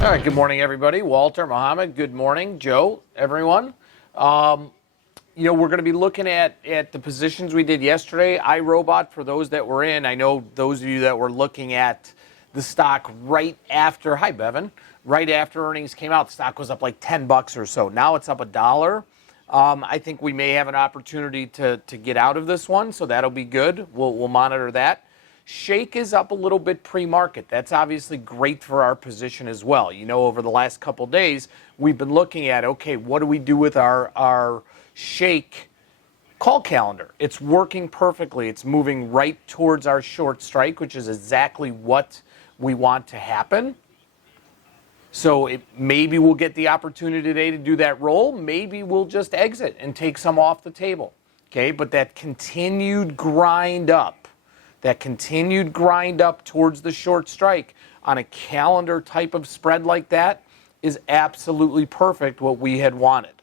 All right, good morning, everybody. Walter, Mohammed, good morning. Joe, everyone. We're going to be looking at the positions we did yesterday. iRobot, for those that were in, I know those of you that were looking at the stock right after, hi, Bevan, right after earnings came out, the stock was up like $10 or so. Now it's up $1. I think we may have an opportunity to get out of this one, so that'll be good. We'll monitor that. Shake is up a little bit pre-market. That's obviously great for our position as well. Over the last couple days, we've been looking at, okay, what do we do with our Shake call calendar? It's working perfectly. It's moving right towards our short strike, which is exactly what we want to happen. So maybe we'll get the opportunity today to do that roll. Maybe we'll just exit and take some off the table. Okay, but that continued grind up towards the short strike on a calendar type of spread like that is absolutely perfect, what we had wanted.